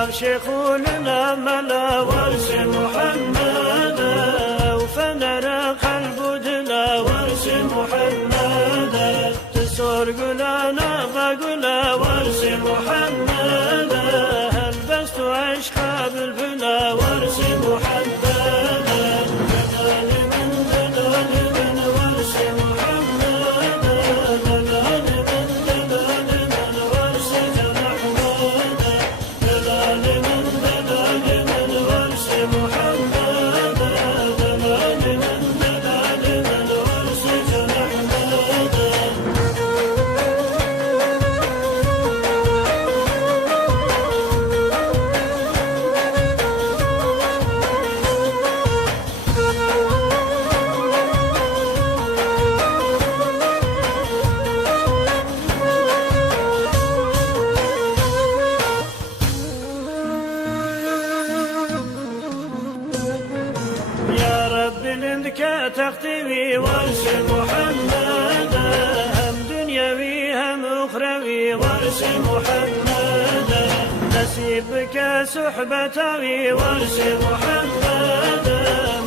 عرش خولنا ملا ورس محمد وفنر قلب دلا ورس محمد تسور قلانا قلا ورس محمد هلبست عشق بالبلا ورس محمد لك تختوي ورس محمد هم دنيوي هم أخروي ورس محمد نسيبك صحبتوي ورس محمد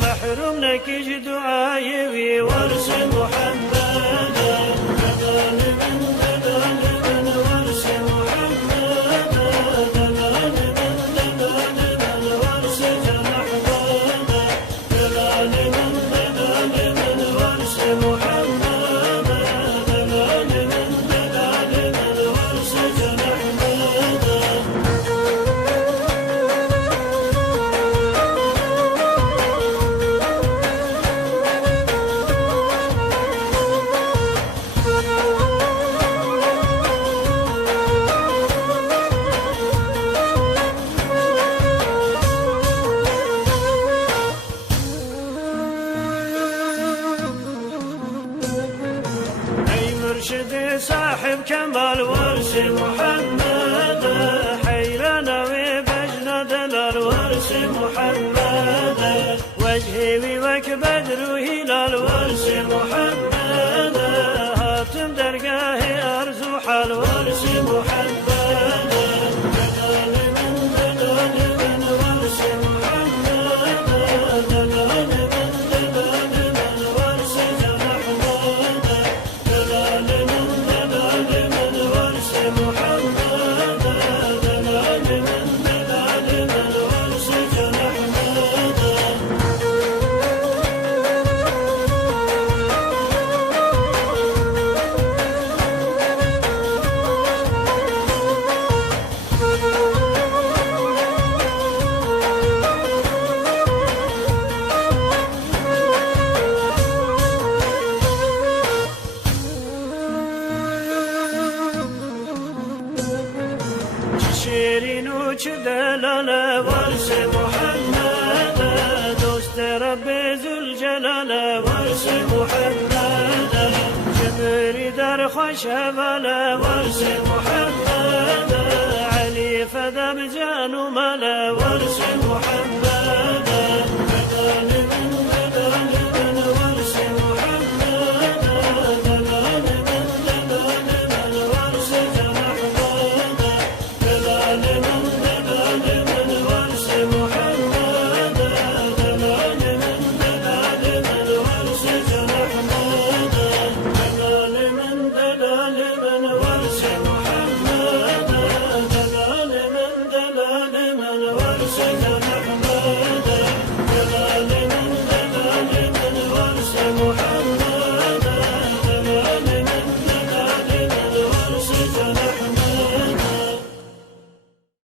محروم لك دعايوي ورس محمد مرشد صاحب كمال ورس محمد حيرنا وبجنا دلال ورس محمد وجهي وك بدر هلال ورس محمد هاتم درقاه أرزو حال ورس محمد شيرين وشدلال ورس محمد دوست رب ذو الجلال ورس محمد جبري در خوش هبال ورس